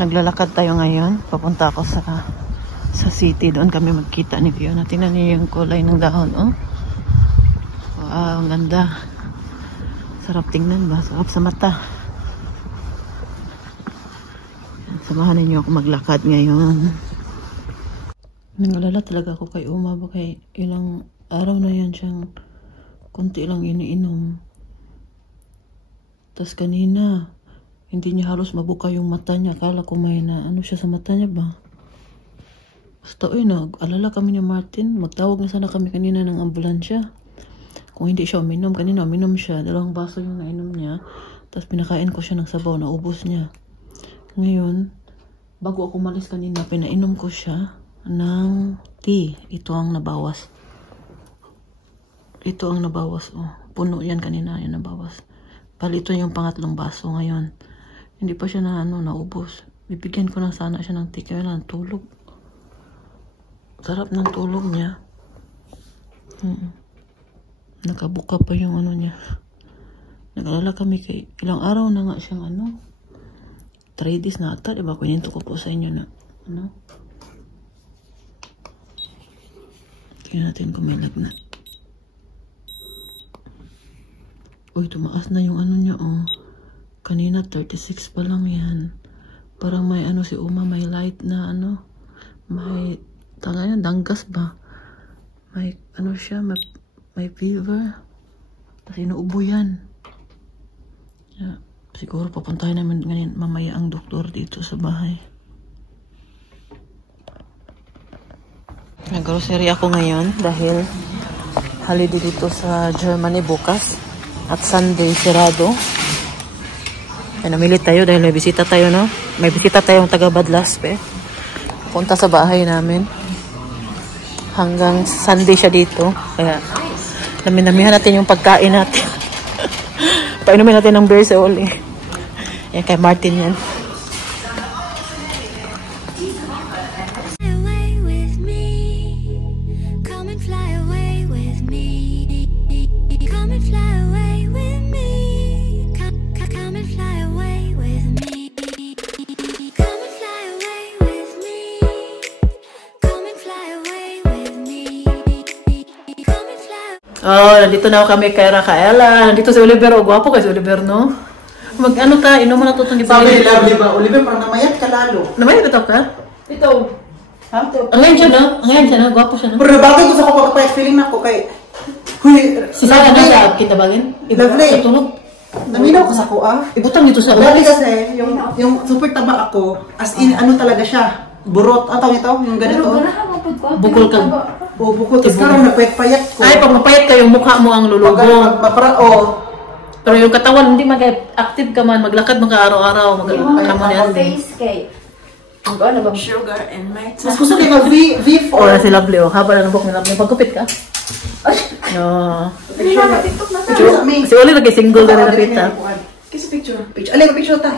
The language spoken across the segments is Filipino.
Naglalakad tayo ngayon. Papunta ako sa city. Doon kami magkita ni Fiona. Tingnan niyo yung kulay ng dahon, oh. Wow, ang ganda. Sarap tingnan ba? Sarap sa mata. Samahan ninyo ako maglakad ngayon. Nangalala talaga ako kay Uma. Kay ilang araw na yan siyang konti lang iniinom. Tapos kanina, hindi niya halos mabuka yung mata niya. Akala ko may na ano siya sa mata niya ba? Basta nag-alala kami ni Martin. Magtawag na sana kami kanina ng ambulansya. Kung hindi siya uminom, kanina uminom siya. 2 baso yung nainom niya. Tapos pinakain ko siya ng sabaw, naubos niya. Ngayon, bago ako umalis kanina, pinainom ko siya ng tea. Ito ang nabawas. Ito ang nabawas, oh. Puno yan kanina, yan nabawas. Bali, ito yung pangatlong baso ngayon. Hindi pa siya naubos. Bibigyan ko na sana siya ng tea. Kaya lang, tulog. Sarap ng tulog niya. Nakabuka pa yung niya. Nag-alala kami kay ilang araw na nga siyang 3 days na ata. Diba? Kuninto ko po sa inyo na tingnan natin kung may lagnat. Uy, tumaas na yung niya, oh. Kanina 36 pa lang yan. Parang may si Uma, may light na may danggas ba? May siya, may fever. Tapos inuubo yan. Yeah. Siguro papuntahin namin ngayon mamaya ang doktor dito sa bahay. Nag-grocery ako ngayon dahil holiday dito sa Germany bukas. At Sunday, sirado. Ay, namili tayo dahil may bisita tayo, no? May bisita tayong taga Badlaspe. Punta sa bahay namin. Hanggang Sunday siya dito. Kaya, dami-damihan natin yung pagkain natin. Painumin natin ng beer sa uli. Yan, kay Martin yan. Oh, nandito na kami kay Rafaela. Nandito si Oliver. Oh, gwapo kay si Oliver, no? Mag-ano ka? Inom mo na tutong di ba? Sabi nila, di ba? Oliver, parang namayat ka lalo. Namayat ka ka? Ito. Ha? Ang ngayon siya, no? Ang ngayon siya, no? Gwapo siya, no? Pero bakit gusto ko pagkapayat feeling na ako kay... Huy, si Saka na sa kita bagin? Lovely. Tulog. Naminaw ka sa ko, ah. Ibutang dito sa Lovely kasi, yung super taba ako, as in, talaga siya? Burot. Tawag ito? Yung ganito. Bukol ka. O, bukol. Tapos karang nagpayat-payat ko. Ay, pag mapayat ka, yung mukha mo ang lulugo. Pero yung katawan, hindi mag-active ka man. Maglakad mga araw-araw. Mag-alakad mo niyan. Face cake. Ang ano bang sugar and my mas gusto kayo V4. O, si Lovely, o. Haba na ng buhok ni Lovely. Pagkupit ka? No. Si Oli lagi single na nilapit, ha? Kiss picture. Alay, picture ta.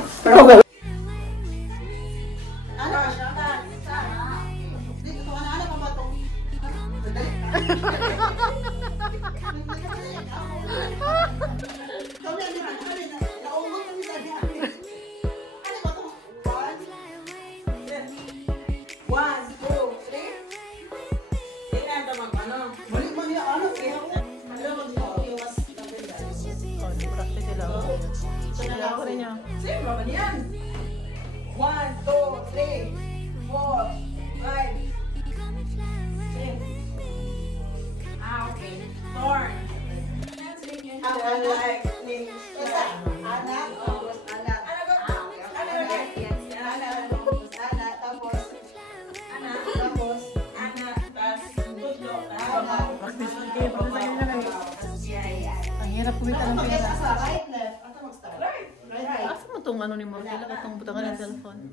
Hirap kumita ng pera. Right, left. Asa mag-start? Right. Asa mo itong ni Morgila? Itong butangan ng cellphone.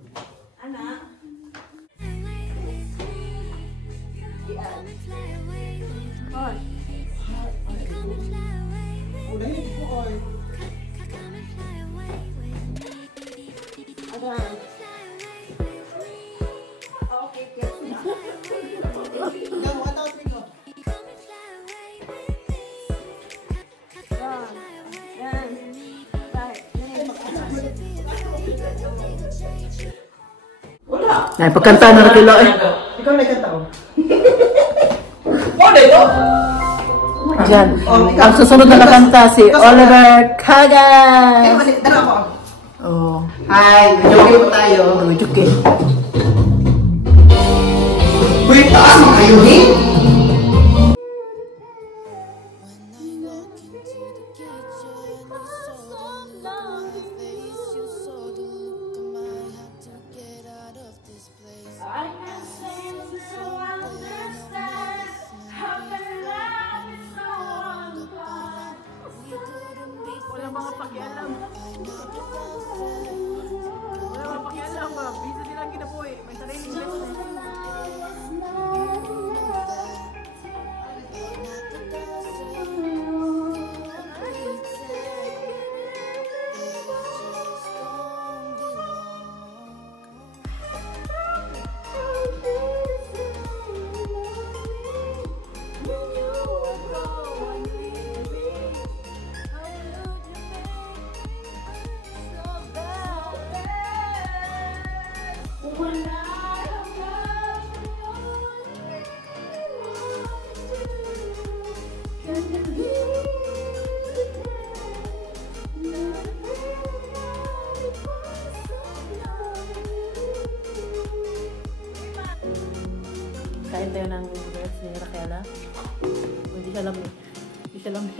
Ana. Ay, pagkanta na kilo eh. Ikaw nagkanta ko. Diyan. Ang susunod na nakanta si Oliver Cagas. Dala ako. Oh. Hi, joke po tayo. Joke. Uy, taas mo kayo ni? Kain tayo ng bread ni Raquela. Hindi siya lamig. Hindi siya lamig.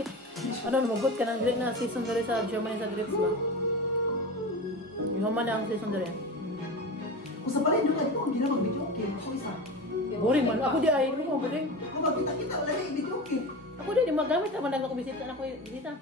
Ano, magot ka ng na season dali sa Germany sa grapes ba? Yung human na ang season dali. Kung sa palay, doon na ito, hindi na mag-video okay. Ako isa. Boring man. Ako di ay. Ano ko, boring. Kung magkita-kita, wala na i-video okay. Ako di magamit naman ako bisita na ako bisita.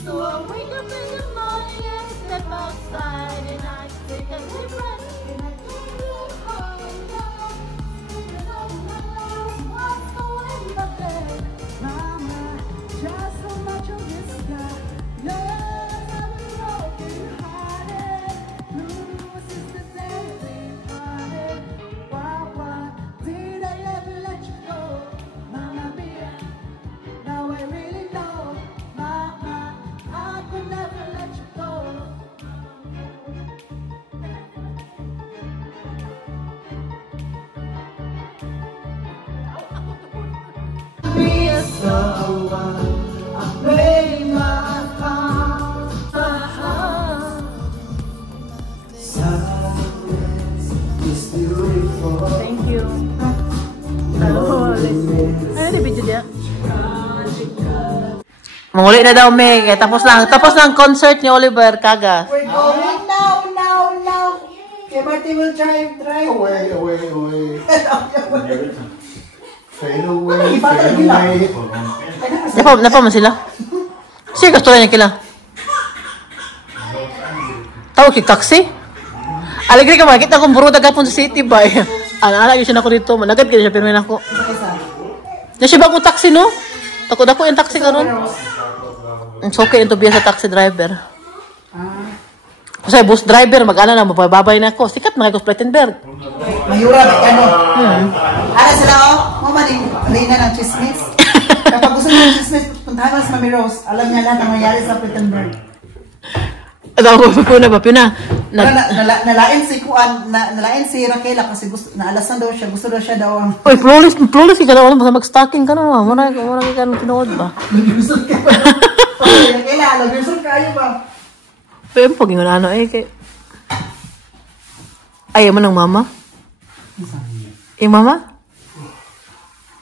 So I wake up in the morning and step outside and I take a deep breath and I feel home now. And all my life was going my bed. Mama, just so much of this guy. Love, I'm broken hearted. Blue since the day we parted. Why did I ever let you go? Mama mia, now I really know. Mama, I could never let you go. Be a someone, I play my part. Silence is beautiful. Thank you. Ano yung video niya? Manguli na daw, Meg. Tapos lang ang concert ni Oliver Cagas. We're going now. Okay, Marty will drive. Away. Fade away, Iba fade talaga. away. Napa man sila? Sige, gusto niya kila. Tawag kay taxi? Aligre ka, makikita akong buruda kapon sa city ba? Ala yun siya na ako dito. Managad ka siya, pero may ako. Nasiba akong taxi, no? Takot ako yung taxi ka ron. It's okay to be sa taxi driver. Kasi bus driver, mag-ana na, mapababay na ako. Sikat na ako sa Plettenberg. Mayura, ano? Ala sila, mama din, reyna ng chismis. Kapag gusto mo ng chismis, puntahan mo sa Mami Rose. Alam niya lahat ang nangyari sa Plettenberg. Ako, puna. Nalain si Kuan, nalain si Raquela kasi gusto, naalasan daw siya, gusto daw siya daw ang... Uy, flawless ka daw. Basta mag-stocking ka na. Muna ka kinuod ba? Raquela, nag-result kayo ba? Pero pag yung ano eh, kay... Ayaw mo ng mama? Eh, mama?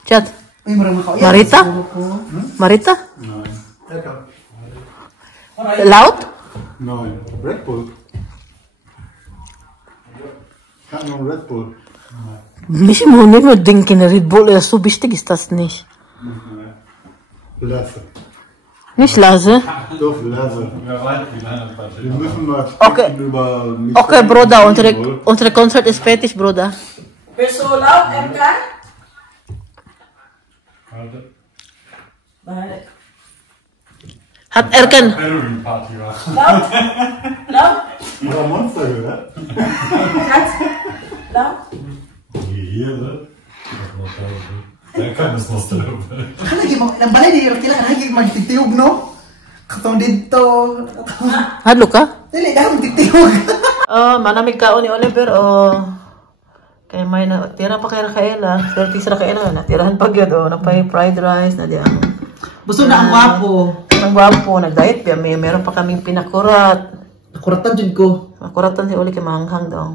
Chat. Uy, marami ka. Marita? Marita? Nein. Lecker. Loud? Nein. Red Bull. Ich hab nur Red Bull. Mich må nicht mehr denken, Red Bull, so wichtig ist das nicht. Lasse. Nicht leise? Doch, lasse. Wir müssen mal Okay. sprechen über... Okay, Bruder, unsere Konzert ist fertig, Bruder. Bist du laut, MK? Baik. Hat erkannt. Halloween-Party war. Laut? Laut? Oder Monster gehört? Schatz? Laut? Hier, ne? Dann kann es noch selber. Lagi mo, nabalik niyo kailangan lagi magtitiog, no? Katong dito. Hadlo ka? Dili daw magtitiog. Manamig ka ni Oliver, kaya may natira pa kay Rafaela. Sertis Rafaela, natirahan pa yun, napay fried rice, na diyan. Busog na ang gwapo. Ang gwapo, nag-diet pa, meron pa kaming pinakurat. Nakuratan jud ko. Makuratan si Oli kay manghang daw.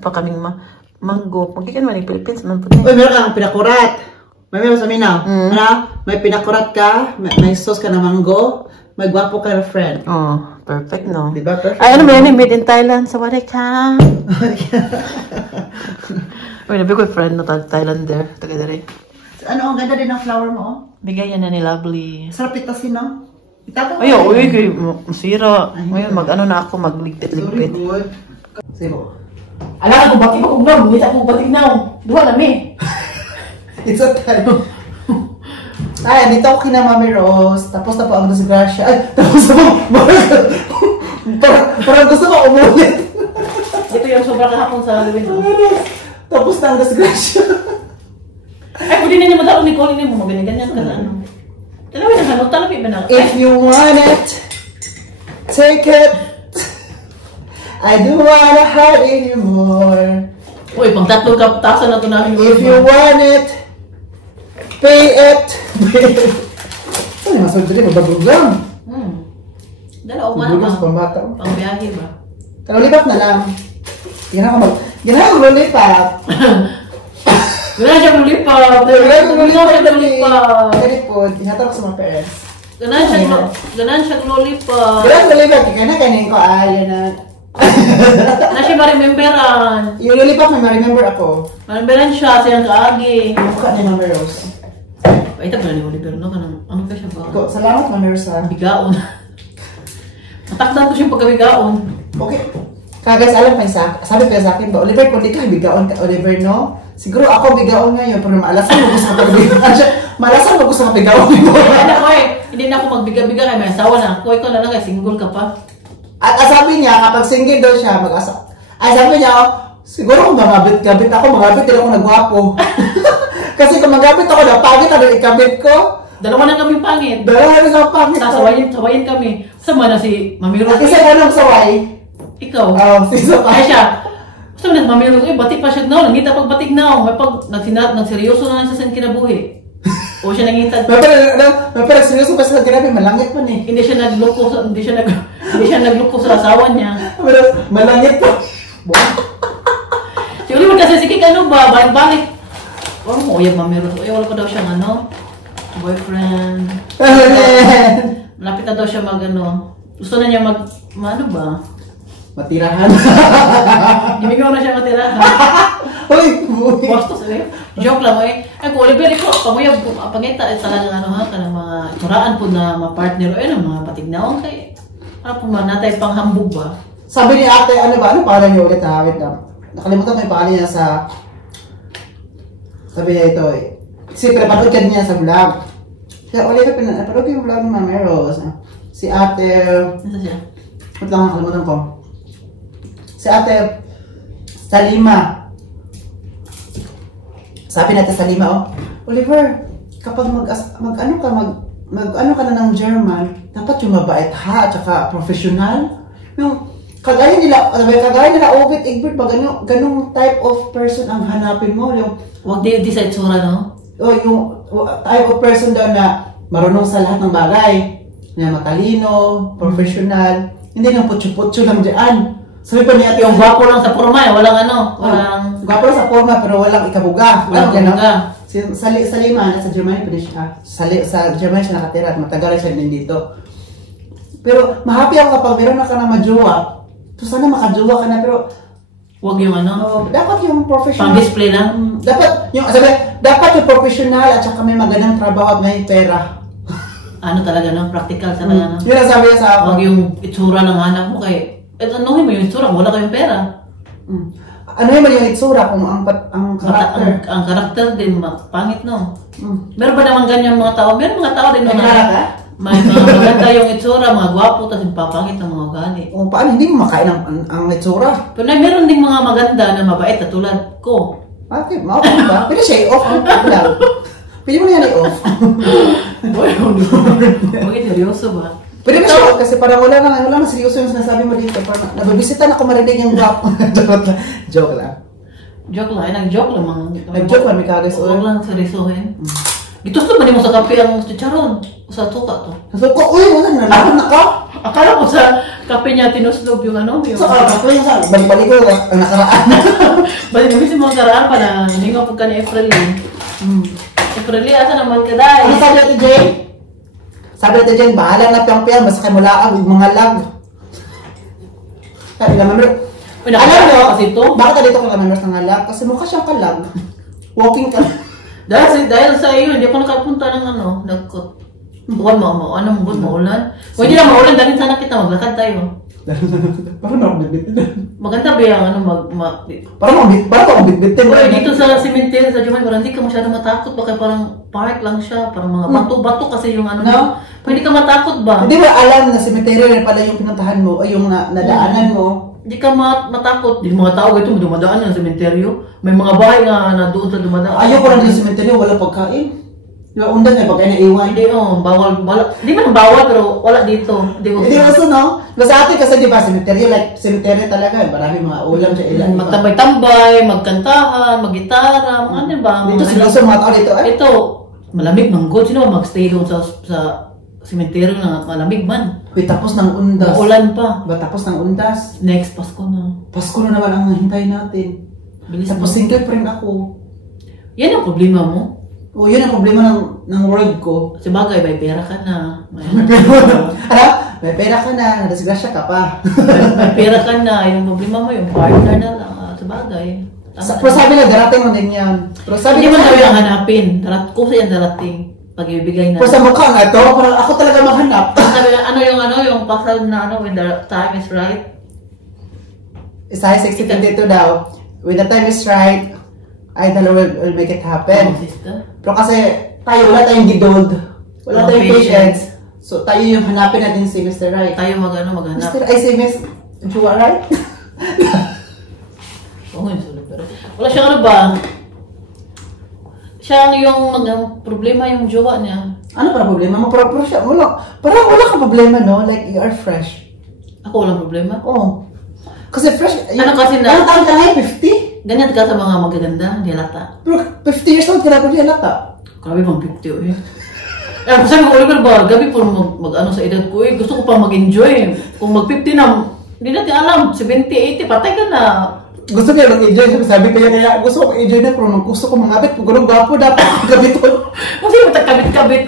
Pa kaming mango. Pagkikin man yung Philippines, man po Uy, meron kang pinakurat. May meron sa minaw. Ano? May pinakurat ka, may sauce ka na mango, may gwapo ka na friend. Oh, perfect, no? Diba? Perfect. Ay, ano mo yan, made in Thailand, sa Wareka. Uy, nabi ko yung friend na Thailander, taga dere. Ano, ang ganda din ng flower mo, oh. Bigay yan na ni Lovely. Sarap itasin, no? Itato. Ay, uy, kay masira. Ngayon, mag-ano na ako, Sorry, magligpit-ligpit. good. Sino? Alam ko, bakit ako gnaw? Ngunit ako patignaw. Duha na, me. It's a time. Ay, dito ako kina Mami Rose. Tapos na po ang disgrasya. Ay, tapos na po. Parang gusto ko umulit. Ito yung sobrang kahapon sa Halloween. Tapos na ang disgrasya. Ay, pwede na niya madalo ni Colin mo. Ganyan ka na ano. Talawi na hanot, talawi ba na? If you want it, take it. I don't wanna hide anymore. Uy, pang 3,000 na ito namin. If you want it, pay it. Ay, masod dali, mababog lang. Dala, o nga Bugas na. pambata. Pang biyahe ba? Kalulipap na lang. Ginawa ko lulipat. Ganun siya lulipaw. Ganun siya lulipaw. Ganit po, tinatarok sa mga parents. Ganun siya lulipaw. Ginawa ko lulipat, kaya na kanin ko, yan na. Na siya ma-rememberan. Yung lulipat, may ma-remember ako. Ma-rememberan siya, siyang kaagi. Yung mukha ni Mama Rose. Ay, ito ba ni Oliver, no? Ano ka siya ba? Salamat, Mama Rose. Bigaon. Matakdan ko siyang pagkabigaon. Okay. Kagas, alam pa sabi pa sa akin ba, Oliver, kung di ka bigaon ka, Oliver, no? Siguro ako bigaon ngayon, pero maalasan mo gusto ka bigaon. Maalasan mo gusto ka bigaon. Hindi na ako magbiga-biga kaya may asawa na. Kung ikaw na lang, single ka pa. At sabi niya, kapag single daw siya, sabi niya, siguro kung magabit-gabit ako, magabit din ako nagwapo. Kasi kung magabit ako, napagit ako, ikabit ko. Dalawa na kami pangit. Dalawa na sa pangit. Sasawayin kami. Sama na si Mami Rose. At isa ko nang saway. Ikaw. Si Saway. Ay siya. Gusto mo na Mami Rose, batik pa siya na. Nangita pag batik na. May pag nagseryoso na siya sa kinabuhi. O siya nangita. May parang seryoso pa sa ginabi, malangit pa ni. Hindi siya nagluko sa asawa niya. Malangit pa. Si Oliver kasi sige ano ba, balik-balik. Wala mo uyab Mami Rose. Wala pa daw siyang boyfriend. Malapit na daw siya gusto na niya ano ba? Matirahan. Ibigay na siya matirahan. Uy! Bastos eh. Joke lang eh. Ay, kung Oliver ito, panguyab, pangita talagang kanang mga turaan po na mga partner o mga patignaon kay po man natay panghambog ba? Sabi ni ate, ano pangalan niyo ulit ha? Wait lang. Nakalimutan ko yung pangalan niya sa... Sabi niya ito eh. Kasi pinapanood ka niya sa vlog. Kaya Oliver, pinapanood ko yung vlog ni Mami Rose. Si ate... Nasa siya? Wait lang, nakalimutan ko. Si ate... Salima. Sabi natin Salima, oh. Oliver, kapag mag-ano ka na ng German, dapat yung mabait ha, at saka professional. Yung kagaya nila Ovid Egbert ba, ganung type of person ang hanapin mo. Yung, Huwag di sa itsura, no? yung type of person daw na marunong sa lahat ng bagay. Na matalino, professional. Hindi nang putyo-putyo lang dyan. Sabi pa niya, Yung gwapo lang sa forma eh, walang ano, walang... gwapo lang sa forma pero walang ikabuga. Walang Ano, ikabuga. Sa Lima, sa Germany pa siya. Sa Germany siya nakatira at matagal siya din dito. Pero mahappy ako kapag meron na ka na majowa. So sana makajowa ka na pero Huwag yung ano, dapat yung professional. pang-display lang. Dapat yung professional at saka may magandang trabaho at may pera. Ano talaga no, practical talaga no. Yun ang sabi niya sa ako. Huwag yung itsura ng hanap mo kay... anuhin mo yung itsura, wala kayong pera. Ano yung itsura kung ang karakter? Ang karakter din, pangit no. Mm. Meron ba naman ganyan mga tao? Meron mga tao din no, May na harap ka? may mga maganda yung itsura, mga gwapo, tapos yung papangit ng mga ugali. O paano hindi mo makain ang itsura? Pero meron ding mga maganda na mabait na tulad ko. Okay, okay ba? Pwede siya i-off ang lang. Pwede mo na yan i-off. Bakit seryoso ba? Pwede na siya i-off kasi parang wala na seryoso yung sinasabi mo dito. Parang nabibisitan ako marinig yung rap. Joke lang. Joke lang, nag-joke lang mga. Nag-joke lang, may kagas. Huwag lang seryosohin. Ito sa mo sa kape ang chicharon. Sa tuka to. So, uy, wala, nalakot na ka. Akala ko sa kape niya tinuslob yung ano. Yung... So, ako yung sa balik-balik ko ang nakaraan. Balik kami sa mga karaan pa na hindi nga pagka ni April eh. April eh, asa naman ka dahil? Ano sabi natin, Jane? Sabi natin, Jane, bahala na piyang-piyang, basta kayo mulaang, mga lag. Sabi naman, Uy, nakakatawa kasi ito. Bakit ka dito ka naman ng lag? Kasi mukha siyang kalag. Walking ka. Dahil sa iyo, hindi ako nakapunta ng ano, nagkot. Huwag mo, anong buwan, maulan? Kung hindi lang maulan, dahil sana kita, maglakad tayo. Parang makabitbitin. Maganda ba yung ano, Parang makabitbitin. Uy, dito sa cemetery sa Juman, parang hindi ka masyado matakot, baka parang park lang siya, parang mga bato-bato kasi yung ano. No? Hindi ka matakot ba? Hindi ba alam na cemetery rin pala yung pinuntahan mo o yung nadaanan mo? Hindi ka matakot. Yung mga tao ito, dumadaan ng sementeryo. May mga bahay na doon sa dumadaan. Ayaw ko lang sa cemetery, wala pagkain. Yung undan may pagkain na iwan. Hindi, bawal. Hindi man bawal, pero wala dito. Hindi also, no? Sa atin kasi, di ba, cemetery, like, cemetery talaga. Maraming mga ulam sa ilan. Magtambay-tambay, magkantahan, maggitara, mga ano ba? Dito, seryoso mga tao dito, eh? Ito, malamig ng good. Sino ba magstay doon sa sementeryo na malamig man? Uy, tapos ng undas. Ulan pa. Ba, tapos ng undas. Next, Pasko na. Pasko na naman ang hintayin natin. Bilis Tapos mo. single pa rin ako. Yan ang problema mo. O, yun ang problema ng world ko. Kasi bagay, may pera ka na. May May pera ka na, nadisgrasya ka pa. may pera ka na. Yung problema mo, yung partner na lang. Sa bagay. Pero sabi na, darating mo din yan. Pero sabi Hindi mo na, na yung hanapin. Kung saan darating. Pag-ibigay na. pero sa mukha nga to, parang ako talaga maghanap. Sabi na, yung pasal na when the time is right. Isaiah 60:22 daw. When the time is right, idol will make it happen. Sister. Pero kasi tayo, wala tayong gidold. Wala Walang tayong patience. patience. So tayo yung hanapin natin si Mr. Right. Tayo maghanap. Si Miss Jua Right? Oo, yun sulit. Pero wala siyang ano ba? Siyang yung problema yung jowa niya. Ano para problema mo? Pero siya, parang wala kang problema, no? Like, you are fresh. Ako walang problema. Oo. Kasi fresh, Ano kasi na- Ano taon ka ngayon? 50? Ganyan ka sa mga magaganda, hindi halata. Pero 50 years old ka na, pero di halata. Grabe bang 50 eh. Sabi ko, Oliver ba, gabi po mag-ano sa edad ko eh. Gusto ko pa mag-enjoy. Kung mag-50 na, hindi natin alam, 70, 80, patay ka na. Gusto ko yung mag-enjoy. Sabi ko yan, kaya gusto ko mag-enjoy na, pero gusto ko mangabit. Kung gano'ng gwapo, dapat gabit ko. Kasi mo kabit-kabit.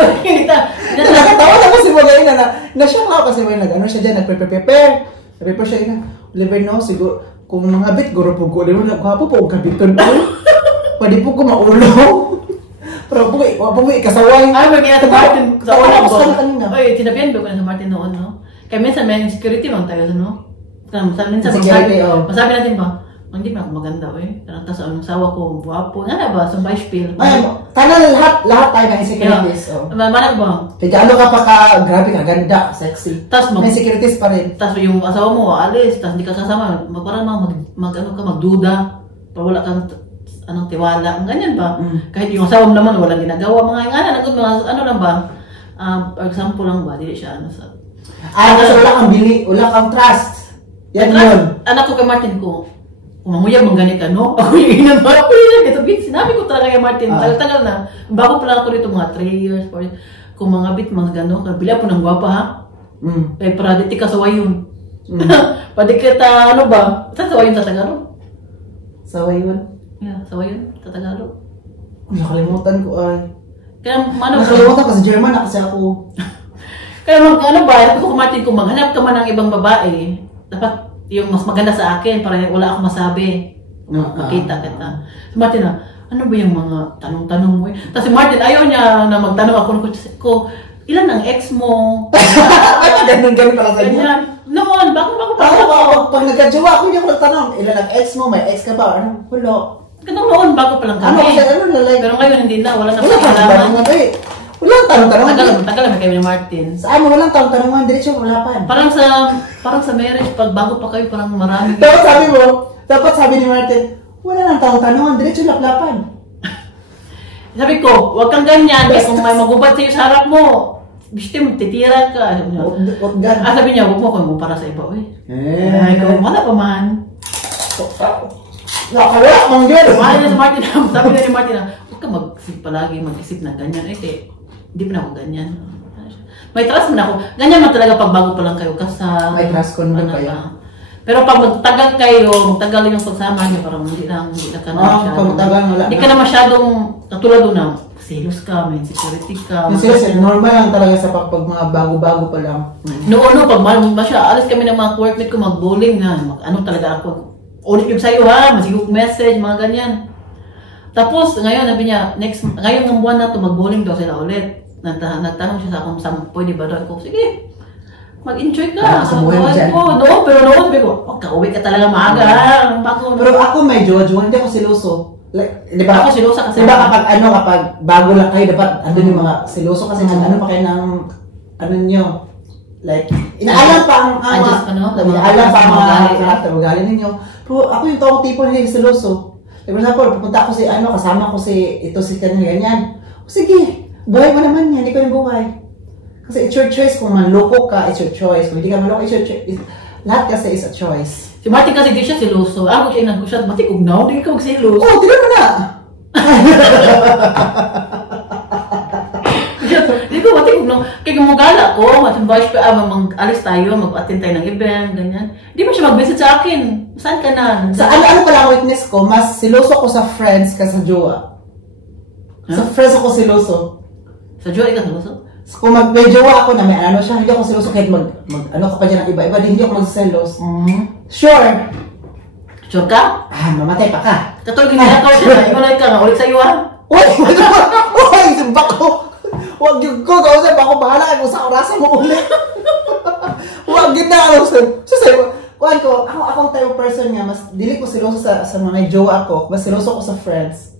Nakakatawa na kasi mga yun na siya ako kasi may nag-ano siya dyan, nag-prepare. Prepare siya yun. Oliver, no, siguro, kung mangabit, guro po ko. Oliver, gwapo po, gabiton ko. Pwede po ko maulaw. Pero po ikasaway. Ay, magkaya sa Martin. Sa una Tapos ko. ka na kanina. Ay, tinabihan ba ko na sa Martin noon, no? Kaya minsan may security man tayo, no? Minsan Security, oh. masabi natin ba, hindi ba ako maganda, eh? Tapos ang sawa ko, buwapo. Nga na ba? Sa Beispiel. Ay, lahat tayo may insecurities. Oh. Manag ba? Kaya ano ka pa ka, grabe ka, ganda, sexy. Tas May insecurities pa rin. Tapos yung asawa mo, alis, tapos hindi ka kasama, parang magduda. Wala kang tiwala. Ganyan ba? Kahit yung asawa mo naman, walang ginagawa. Mga ano lang ba? For example lang ba, hindi siya sa... Kasi wala kang bili, wala kang trust. Yan yun. Anak ko kay Martin ko, kung mamuyag manggani ka, no? Ako yung inan ba? Ako yung inan. Sinabi ko talaga kay Martin, tagal na. Bago pa lang ako dito, mga 3 years, 4 years. Kung mga bit, mga gano'n, kabila po ng gwapa, ha? Kaya para di ka sawa yun. Padikit, ano ba? Sawayon sa Tagalog? Sawayon? Yeah, sawayon sa Tagalog. Nakalimutan ko ay. Kaya, ano, Nakalimutan ko sa German na kasi ako. kaya ano ba, ko kumatin kung maghanap ka man ng ibang babae, dapat yung mas maganda sa akin para wala akong masabi. Makita kita. Si Martin ano ba yung mga tanong-tanong mo? Tapos si Martin, ayaw niya na magtanong ako ko, ilan ang ex mo? Ay, ganun pala sa inyo. Ganyan. Noon, bago pa Ako, pag nagka-jowa ako, hindi ako nagtanong, ilan ang ex mo? May ex ka ba? Ano? Wala. Ganun noon, bago pa lang Ano kami. kasi, ano lalay? Pero ngayon hindi na, wala na Walang tanong-tanongan. Walang tanong-tanongan. Tagal na kami ni Martin. Saan mo walang tanong-tanongan? Diretso, wala pa. Parang sa marriage, pag bago pa kayo, parang marami. Dapat sabi ni Martin, wala nang tanong-tanongan, diretso laplapan. Sabi ko, wag kang ganyan, kaya kung may magubad sa'yo sa harap mo, biste mo, titira ka. Sabi niya, huwag mo kung para sa iba, eh. Ay, kung wala pa man. Nakawala, manggil. Mahal niya sa Martin, sabi niya ni Martin, huwag ka mag-isip na ganyan, eh, kaya hindi pa na ako ganyan. May trust man ako. Ganyan man talaga pag bago pa lang kayo kasal. May trust ko naman kaya. Pero pag magtagal kayo, magtagal yung pagsama niyo, parang hindi na ka na masyadong. Pag magtagal, wala hindi ka na masyadong, katulad doon na, selos ka, may insecurity ka. Normal lang talaga sa pag mga bago-bago pa lang. Noon, pag alis kami ng mga workmate ko, mag-bowling na, ano talaga ako. Ulit yung sa'yo ha, masigok message, mga ganyan. Tapos, ngayon, sabi niya, ngayon ng buwan na to mag-bowling daw sila ulit. Nagtanong siya sa akong, pwede ba daw ako? Sige, mag-enjoy ka. Sa buhay mo dyan. No, pero noon, sabi ko, kauwi ka talaga maaga. Pero ako may jowa-jowa, hindi ako siloso. Like, di ba? Ako silosa kasi. Di ba kapag bago lang kayo, dapat andun yung mga siloso kasi ano pa kayo ng, ano nyo, like, inaalam pa ang inaalam pa ang mga ugali ninyo. Pero ako yung taong tipo na hindi siloso. For example, pupunta ako kasama ko si ganyan. Sige, buhay mo naman yan, hindi ko yung buhay. Kasi it's your choice kung manloko ka, it's your choice. Kung hindi ka manloko, it's your choice. Lahat kasi is a choice. Si Martin kasi di siya siloso. Ako siya inag ko siya, Martin, kung now, di ka magsilos. Oh, tignan mo na! Di ko, Martin, kung now, kaya kung magala ko, mag-alis tayo, mag-attend tayo ng event, ganyan. Di ba siya mag-visit sa akin? Saan ka na? Sa ano pala ang weakness ko, mas siloso ko sa friends kaysa sa jowa. Sa friends ako siloso. Sa jowa, ikaw siloso? Kung may jowa ako na may ano siya, hindi ako siloso kahit ano ka pa dyan ng iba-iba, hindi ako magselos. Sure. Sure ka? Mamatay pa ka. Katulad ginagawa siya, iwalay ka nga, ulit sa iyo ha? Uy! Bako! Huwag yung ko, kausap ako, bahala kung sa orasan mo ulit. Huwag yun na, kausap. Kuhan ko, akong type of person nga, mas dili ko siloso sa mga jowa ako, mas siloso ko sa friends.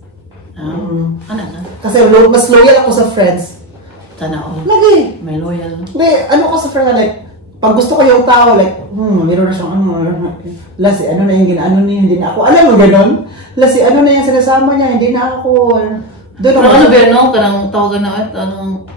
Ano ka? Kasi mas loyal ako sa friends. Sana all. Lagi! May loyal. May, ano ko sa friend, like, pag gusto ko yung tao, like, meron na siyang lasi, ano na yung ginaano niya, hindi na ako, alam mo gano'n? Lasi, ano na yung sinasama niya, hindi na ako, doon pero ano ba yun, no? Kanang tawagan na,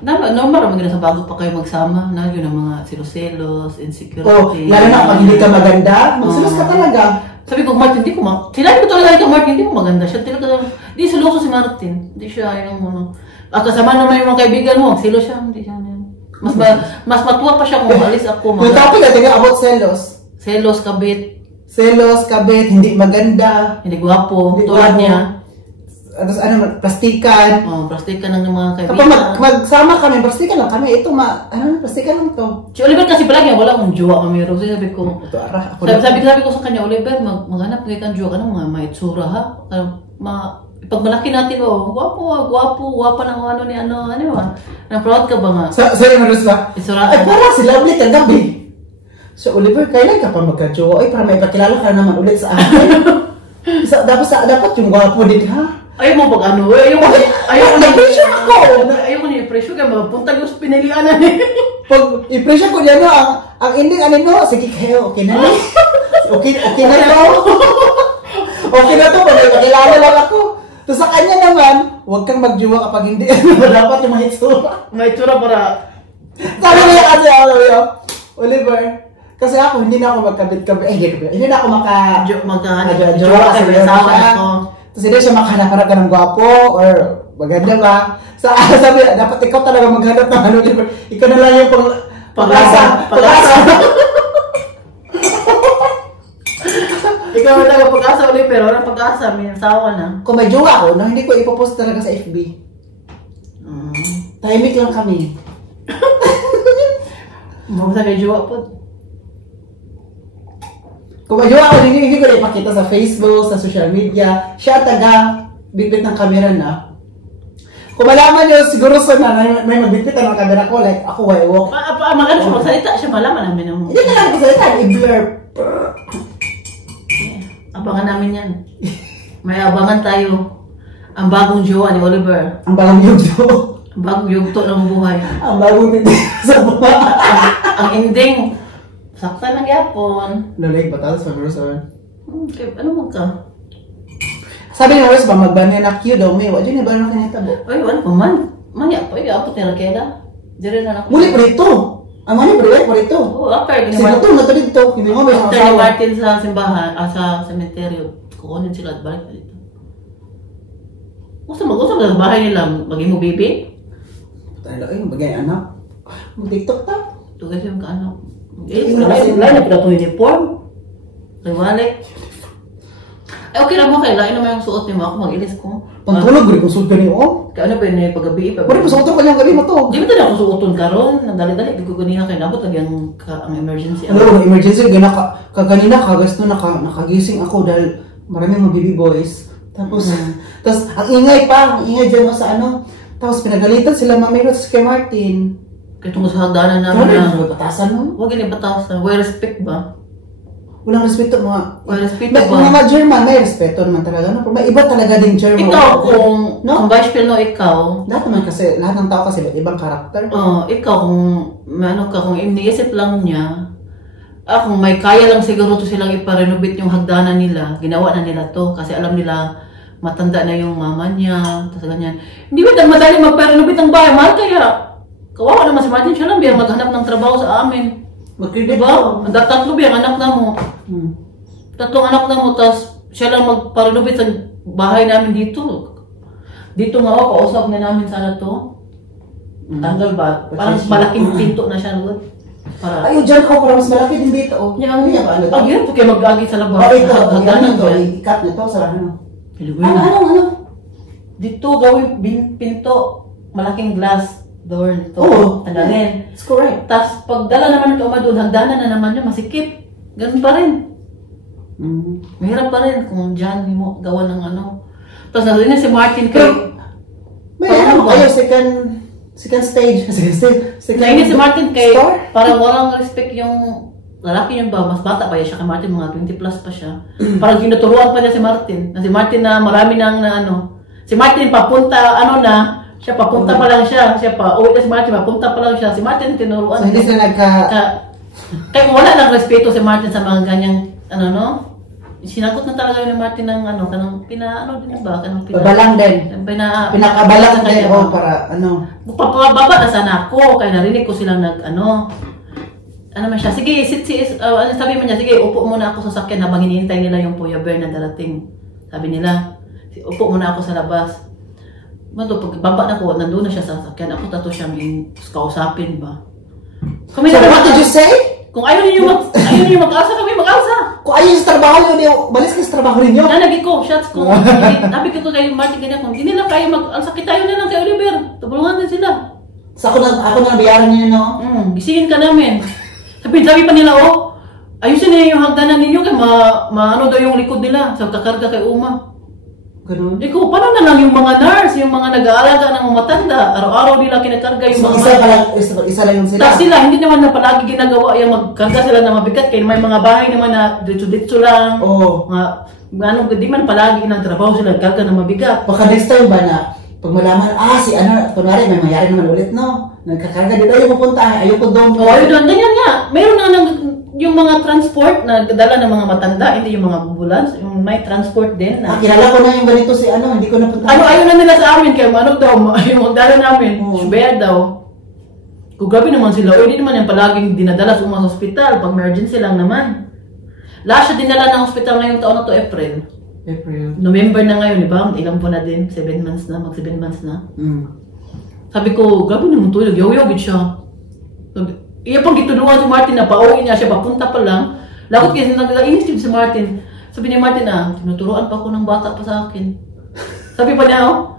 normal naman sa bago pa kayo magsama, na yun ang mga silos-selos, insecurity. Lalo na kapag hindi ka maganda, magsilos ka talaga. Sabi ko, Martin, hindi ko sinabi ko talaga kay Martin, hindi ko maganda siya. Hindi siloso si Martin. Hindi siya yung kasama naman yung mga kaibigan mo, silo siya, hindi siya yan. Mas matuwa pa siya kung alis ako. Yung topic natin about selos. Selos, kabit. Selos, kabit, hindi maganda. Hindi gwapo, tulad niya. Tapos plastikan. Plastikan ng mga kaibigan. Kapag magsama kami, plastikan lang kami. Ito, plastikan lang to. Si Oliver kasi palagi, wala akong jowa kami. Sabi ko, sabi ko sa kanya, Oliver, maghanap kayo kang jowa ka ng mga maitsura ha. Pag malaki natin, guwapo ng ano, proud ka ba nga? Sorry, Marus ba? Ay, parang sila ulit ang gabi. So, Oliver, kailan ka pa magka-jowa? Ay, para may pakilala ka naman ulit sa akin. Dapat yung guwapo din, ha? Ayaw mo pag ano, ayaw ko na-pressure ako! Ayaw ko na-pressure ka, mapunta yung pinilian na Pag i-pressure ko diyan, ang ending, sige kayo, okay na na. Okay na to. Okay na to, pag may pakilala lang ako. Tapos sa kanya naman, huwag kang magjowa kapag hindi. Dapat yung mahitsura. Mahitsura para... Sabi niya kasi, Oliver, kasi ako, hindi na ako magkabit-kabit. Hindi na ako maka-jowa kasi tapos hindi siya makahanap-hanap ka ng gwapo or maganda ba. Sabi, dapat ikaw talaga maghanap ng Oliver. Ikaw na lang yung pag-asa. Ikaw na nagpag-asa ulit, pero walang pag-asa, may asawa na. Kung may jowa ko, no, hindi ko ipopost talaga sa FB. Tahimik lang kami. Mabuta kay jowa po. Kung may jowa ko, hindi ko na ipakita sa Facebook, sa social media. Siya taga bitbit ng camera na. Kung malaman nyo, siguro na may magbitbit ng camera ko, like ako, I walk. Magano siya magsalita, siya malaman namin ang... Hindi na lang magsalita, i-blur. Abangan namin yan. May abangan tayo. Ang bagong jowa ni Oliver. Ang bagong yugto. Ang bagong yugto ng buhay. Ang bagong hindi sa buhay. Ang ending, sakta ng yapon. Lalag batas sa person. Ano mo ka? Sabi ng Rose ba, magbanyan na Q daw, may wadyo na ba na kanitabo? Ay, wala pa man. Manya pa, ako tira kaya. Dire na ako. Muli pa rito. Ang mani pa rito. Oo, after Sino to? Nato dito. Hindi mo may After ni asawa. Martin sa simbahan, sa cemetery, kukunin sila at balik na dito. Gusto mo sa bahay nila, maging mo baby? Tayo lang, bagay anak. Mag-tiktok ta. Tugay siya yung kaanak. Wala na pala itong uniform. Liwalik. Ay, okay lang mo, kaya lain naman yung suot niyo. Ako mag-ilis ko. Pantulog, rin konsulta niyo. Kaya ano ba yun, pag-gabi pa. Pwede mo sa kanyang gabi mo to. Di ba tayo ako suoton karon? Nagdali-dali, di ko ganina kayo nabot lagi ang emergency. Ano, emergency, kaganina, kagasto, nakagising ako dahil maraming mga baby boys. Tapos, ang ingay dyan sa ano. Tapos pinagalitan sila Mami Ruth kay Martin. Kaya tungkol sa hagdanan namin na, Ano, batasan mo? huwag ganyan batasan. May respect ba? Walang respeto mga... May respeto May ba? mga German, may respeto naman talaga. No? May iba talaga din German. Ikaw, No? kung vice pilno ikaw, Lahat naman kasi, lahat ng tao kasi iba't ibang karakter. ikaw kung ano ka, kung iniisip lang niya, kung may kaya lang siguro to silang iparenovate yung hagdanan nila, ginawa na nila to kasi alam nila matanda na yung mama niya, tapos ganyan. Hindi ba madali magpa-renovate ng bahay, mahal kaya kawawa naman si Martin, siya lang biya maghanap ng trabaho sa amin. Mag-credit Diba? Tatlo biya, anak na mo. Tatlong anak na mo, tapos siya lang magpa-renovate sa bahay namin dito. Dito nga ako, pausap na namin sana to. Tanggal ba? Parang malaking pinto na siya, Lord. Para... Ay, dyan ako para mas malaki din dito. Oh. Yan, Ano ba? Ano to? pag yun, kaya mag-agi sa labas. Oh, ito. Hagdanan Ito. yan. I-cut nito sa ano. Ano? Dito, gawin pinto, malaking glass door nito. Oo. Tanggalin. It's correct. Tapos, pag dala naman ito doon, hagdanan na naman yun, masikip. Ganun pa rin. Mahirap pa rin kung dyan mo gawa ng ano. Tapos, narinig si Martin kay... May ano kayo, second stage. Nainis si Martin kay Store? parang walang respect yung lalaki yung ba, mas bata pa siya kay Martin, mga 20 plus pa siya. Parang tinuturuan pa niya si Martin. Na si Martin na marami nang na ano. Si Martin papunta, ano na, siya papunta pa lang siya. Siya pa, uwi na si Martin, papunta pa lang siya. Si Martin tinuruan. So, hindi sila Kaya wala lang respeto si Martin sa mga ganyang, ano no? Sinagot na talaga yun ni Martin ng ano, kanang ano din ba? Kanang babalang din. Pinakabalang din, oh, para ano. Baba na sana ako, kaya narinig ko silang ano man siya, sige, ano sabi mo niya, sige, upo muna ako sa sakyan habang hinihintay nila yung Puya Bear na darating. Sabi nila, upo muna ako sa labas. Pag baba na ko, nandun na siya sa sakyan, ako tato siyang kausapin ba? So, what did you say? Kung ayaw ninyo mag-alsa, kami mag-alsa. Kung ayaw sa trabaho nyo, balis ka sa trabaho ninyo. Nanagi ko, shots ko. Sabi ko kay Martin ganyan, kung hindi nila kaya mag-alsa, tayo na lang kay Oliver. Tubulungan din sila. So, ako na bayaran ninyo, no? Gisingin ka namin. Sabi pa nila, ayusin niyo yung hagdanan ninyo kaya ano daw yung likod nila sa kakarga kay Uma. Ganun. Di ko, paano na lang yung mga nurse, yung mga nag-aalaga ng mga matanda, araw-araw nila kinakarga yung So, mga... isa lang yung sila. Tapos sila, hindi naman na palagi ginagawa yung magkarga sila na mabigat kaya may mga bahay naman na ditso-ditso lang. Oo. Di man palagi ng trabaho sila nagkarga na mabigat. Baka next time ba na, pag malaman, si ano, kunwari may mayari naman ulit, no? Nagkakarga, di ba yung pupunta, ayoko doon. Ayun doon, ganyan nga. Meron na yung mga transport na dala ng mga matanda, hindi yung mga ambulance, yung may transport din na. Kilala ko na yung ganito si ano, hindi ko napunta. Ayaw na nila sa amin, kaya ano daw, yung dala namin, shubaya daw. Kung grabe naman sila, hindi naman yung palaging dinadala sa mga hospital, pag emergency lang naman. Lahat siya dinala ng hospital ngayong taon na to, April. November na ngayon, di ba? Ilang po na din, 7 months na, mag 7 months na. Sabi ko, grabe naman to, yaw-yawid siya. Iya pang gitulungan si Martin na pauwi niya siya, papunta pa lang. Lakot kasi nag-inis si Martin. Sabi ni Martin, tinuturuan pa ako ng bata pa sa akin. Sabi pa niya,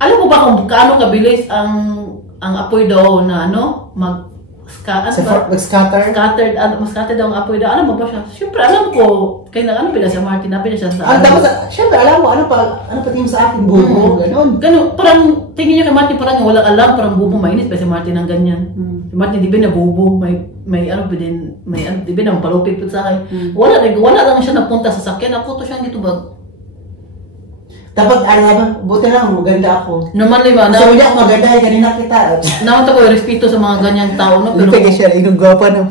alam mo ba kung kaano kabilis ang apoy daw na Mag-scatter? Mag-scatter daw ang apoy daw. Alam mo ba siya? Siyempre, alam ko. Kaya ano pila siya, Martin? Napila siya sa Tapos, siyempre, alam mo, ano pa tingin sa akin, bubo, gano'n. Ganun, parang tingin niya kay Martin, parang walang alam, parang bubo, mainis pa si Martin ng ganyan. Si Martin, di ba na bubo, may ano pa din, di ba na palupit po sa akin. Wala lang siya napunta sa sakyan. Ako to siya dito ba? Dapat, buti lang, maganda ako. Naman, di ba? Sabi niya, maganda, kanina kita. Naman ko, respeto sa mga ganyang tao, no? Pero, Pero, siya, yung gwapa na.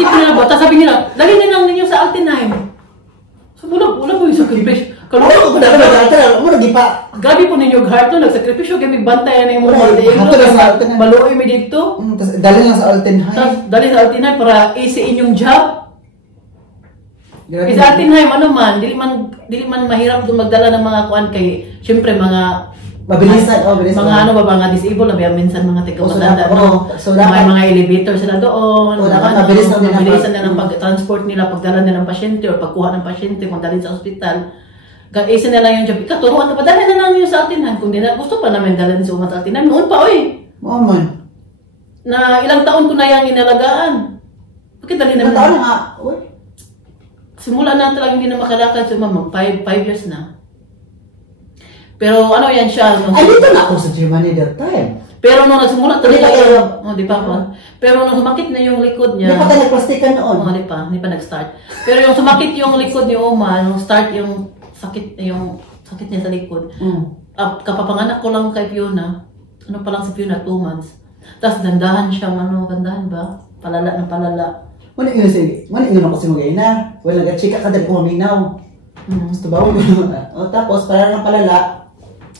isipin nila ba? Tapos sabi nila, dali na lang ninyo sa Altenheim. So, wala po yung sakripisyo. Kalungan ko Muna, di pa. gabi po ninyo heart no, nagsakripisyo kami bantayan na yung mga Hato lang sa Altenheim. maluoy mi dito. Tapos, dali lang sa Altenheim. Tapos, dali sa Altenheim para easy inyong job. Kasi sa Altenheim, ano man, dili man mahirap doon magdala ng mga kuan kay, syempre mga Mabilisan, bilisan. mga ano ba, mga disabled, na minsan mga tigawatanda, so, may mga elevator sila doon, mabilis lang din ang mabilisan na ng pag-transport nila, pagdala nila ng pasyente o pagkuha ng pasyente kung dalhin sa ospital. Isa na lang yung job, ikaturuan na pa, dalhin na lang yung sa Altenheim, kung di na gusto pa namin dalhin sa umat Altenheim, noon pa, Man. na ilang taon ko na yung inalagaan. Bakit dalhin namin? Ilang taon na nga, Simula na talaga hindi na makalakad si mama, 5 years na. Pero ano yan siya? Ay, dito na ako sa Germany that time. Pero nung nagsimula Hindi talaga, di pa pa. Pero nung sumakit na yung likod niya, Hindi pa tayo nagplastikan noon. Hindi pa nag-start. Pero yung sumakit yung likod ni Oma, nung start yung sakit niya sa likod. Kapapanganak ko lang kay Fiona. Ano pa lang si Fiona, 2 months. Tapos dandahan siya, gandahan ba? Palala ng palala. Mana ingon ako si Magayna. Wala nag-chika ka dali uminaw. Gusto ba? Tapos para ng palala.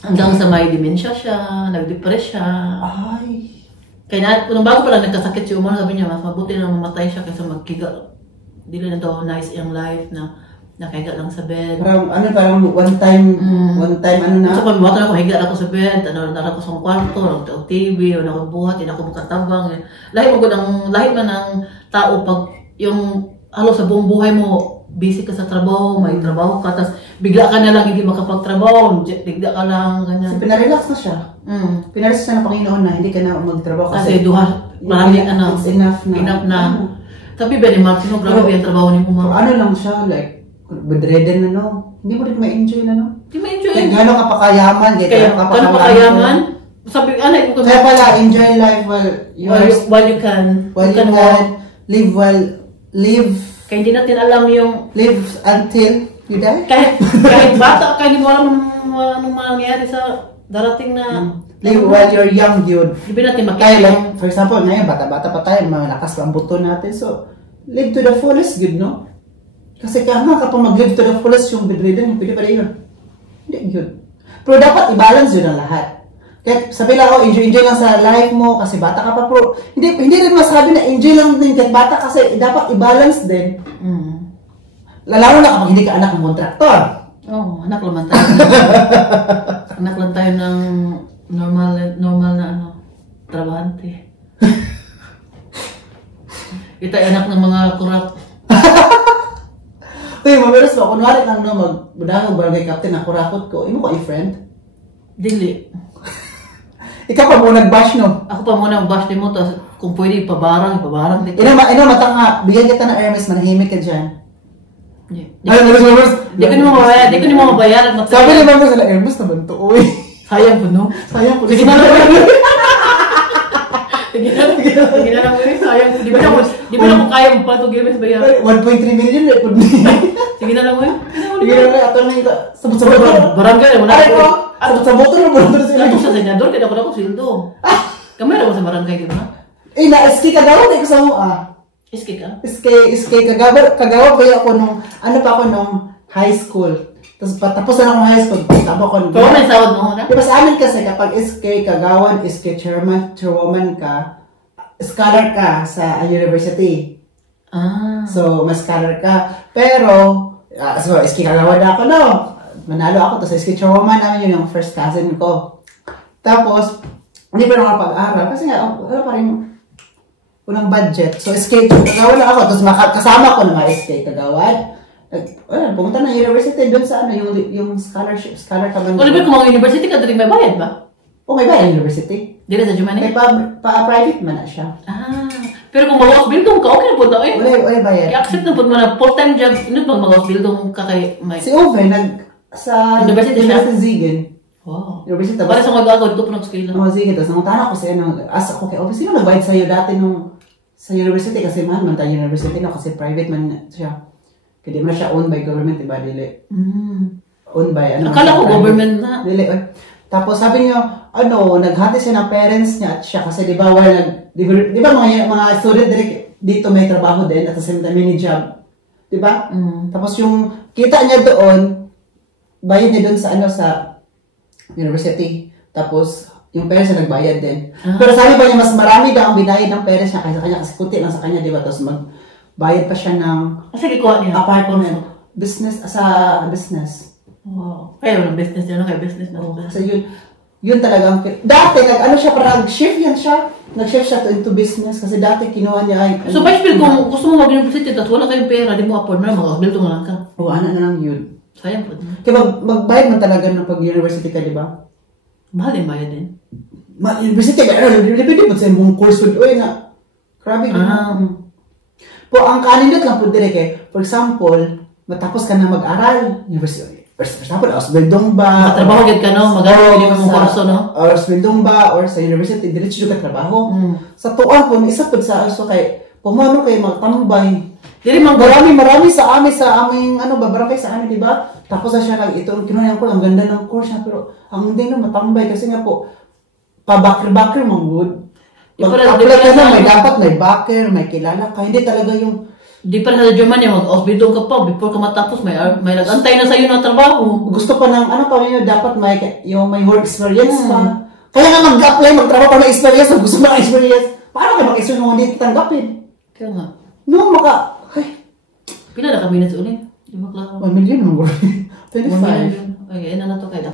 Hanggang sa may dementia siya, nag-depress siya. Ay. Kaya nung bago pa lang nagkasakit si Umar, sabi niya, mas mabuti na mamatay siya kaysa magkiga. Dili na daw nice yung life na nakahiga lang sa bed. Parang one time na. So pag ako higa ako sa bed, nara ko sa kwarto, nag TV, o nakabuhat, hindi ako makatabang. Lahi man ang tao pag yung halos sa buong buhay mo, busy ka sa trabaho, may trabaho ka, tapos bigla ka na lang hindi makapagtrabaho, bigla ka lang, ganyan. Kasi pinarelax na siya. Pinarelax na ng Panginoon na hindi ka na magtrabaho kasi marami it's enough na. Enough na. Sabi ba ni Martino, grabe yung trabaho ni Mama. Ano lang siya, like, bedridden na hindi mo rin ma-enjoy na Hindi ma-enjoy. Kaya gano'n ka pa kayaman, gano'n ka kayaman. Sabi, anay ko kaya pala, enjoy life while you can. Live kaya hindi natin alam yung live until you die. Kahit bata ka, hindi mo alam anong mangyayari sa darating na live while you're young, dude. Hindi natin makita. Like, for example, ngayon, bata-bata pa tayo, malakas pa ang buto natin. So, live to the fullest, good, no? Kasi kaya kapag mag-live to the fullest yung bedridden, pwede pa rin yun. Hindi yun. Pero dapat i-balance yun ang lahat. Kaya sabi lang ako, enjoy lang sa life mo kasi bata ka pa, pero hindi rin masabi na enjoy lang din kahit bata kasi dapat i-balance din. Lalo na kapag hindi ka anak ng kontraktor. Anak lang tayo. Anak lang tayo ng normal na trabahante. Kita anak ng mga kurap. Uy, mameros ba? Kunwari lang magbudang barangay captain na kurakot ko, imo ko i-friend? Dili. Ikaw pa mo nag-bash, no? Ako pa muna ang-bash din mo, tapos kung pwede, ipabarang dito. Matang nga, bigyan kita ng Hermes, manahimik ka dyan. Di ko ni mo mabayaran. Sabi ni Mama sila, Hermes naman to, uy. Sayang po, no? Sayang po. Sige na lang. Sige na lang, sayang po. Di ba na kung kaya mo pa ito, Hermes bayaran? 1.3 million, eh. Sige na lang, uy. Sige na lang, ato na yung sabot-sabot. Barangay, wala ko. Sabot-sabot na mo sila. Ito sa senador, kaya ako sildo. Kamay na ko sa barangay, di ba? Na-SK kagawad eh ko sa mo, Iski ka? SK kagawad kaya ako nung high school. Tapos na akong high school, tabo ko nung... Pero may sahod mo, na? Diba sa amin kasi kapag SK kagawad, SK chairwoman ka, scholar ka sa university. So, mas scholar ka. Pero, SK kagawad ako, no? Manalo ako, tapos SK chairwoman namin yun yung first cousin ko. Tapos, hindi pa nakapag-aral kasi nga, wala pa rin unang budget. So, SK kagawad na ako. Tapos kasama ko ng mga SK kagawad. Pumunta ng university doon sa ano, yung scholar ka ba? Oliver, kung mga university ka, doon may bayad ba? Oh, may bayad university. Dili sa Germany? May pa-private man na siya. Pero kung mag-house building ka, okay na po na eh. Wala bayad. I-accept na po mo na full-time job, ano ba mag-house building ka kay Mike? Si Uwe, sa University siya? Ziegen. Wow. University. Para sa mag-agod, ito po nag-scale. Ziegen. Tapos nanguntahan ako kasi ask ako kay Uwe, sino nagbayad sa'yo dati sa university? Kasi mahal man tayo university na kasi private man siya. Kaya di mo na siya owned by government, diba? Dili. Owned by, Akala ko government na. Dili. Tapos sabi niyo, naghati siya ng parents niya at siya kasi di ba mga student dito may trabaho din at the same time may job. Di ba? Tapos yung kita niya doon, bayad niya doon sa university. Tapos yung parents niya nagbayad din. Pero sabi pa niya, mas marami daw ang binayad ng parents niya kaysa sa kanya kasi kunti lang sa kanya, di ba? Tapos bayad pa siya ng ikuha niya? Apartment. Business. Wow. Kaya walang business yun, kaya business na. Kasi yun talagang, dati, siya, parang nag-shift yan siya. Nag-shift siya into business kasi dati kinuha niya. So, Vice kung gusto mo mag-university at wala kayong pera, di mo afford na, mag-build mo lang ka. Ano na lang yun. Sayang po. Kaya magbayad man talaga ng pag-university ka, di ba? Mahal yung bayad din. University ka, pwede mo sa mong course with, grabe. Po, ang kanindot lang po direct for example, matapos ka na mag-aral, university, for example, Osbeldong ba? Matrabaho gid ka, no? Mag-aral ka mong kurso, no? Osbeldong ba? Or sa university, diretso ka trabaho. Sa tuwan po, isa po sa kay, pumano kayo magtambay. Marami sa aming, babarangay sa amin, di ba? Tapos na siya, kinuha ko, ang ganda ng course niya, pero ang hindi na matambay kasi nga po, pabakir-bakir mga good. Pag-apply ka na, may backer, may kilala ka. Hindi talaga yung... Di pa sa Germany, mag-hospital ka pa. Before ka matapos, may nag-antay na sa'yo na trabaho. Gusto pa ng, dapat may work experience pa. Kaya nga mag-apply, magtrabaho pa ng experience, gusto mo ng experience. Paano ka mag-experience mo hindi tanggapin? Kaya nga. No, Pila na ka minutes ulit? 1 million, 25. 1 million. Okay, na to kaya.